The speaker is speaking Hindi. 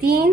3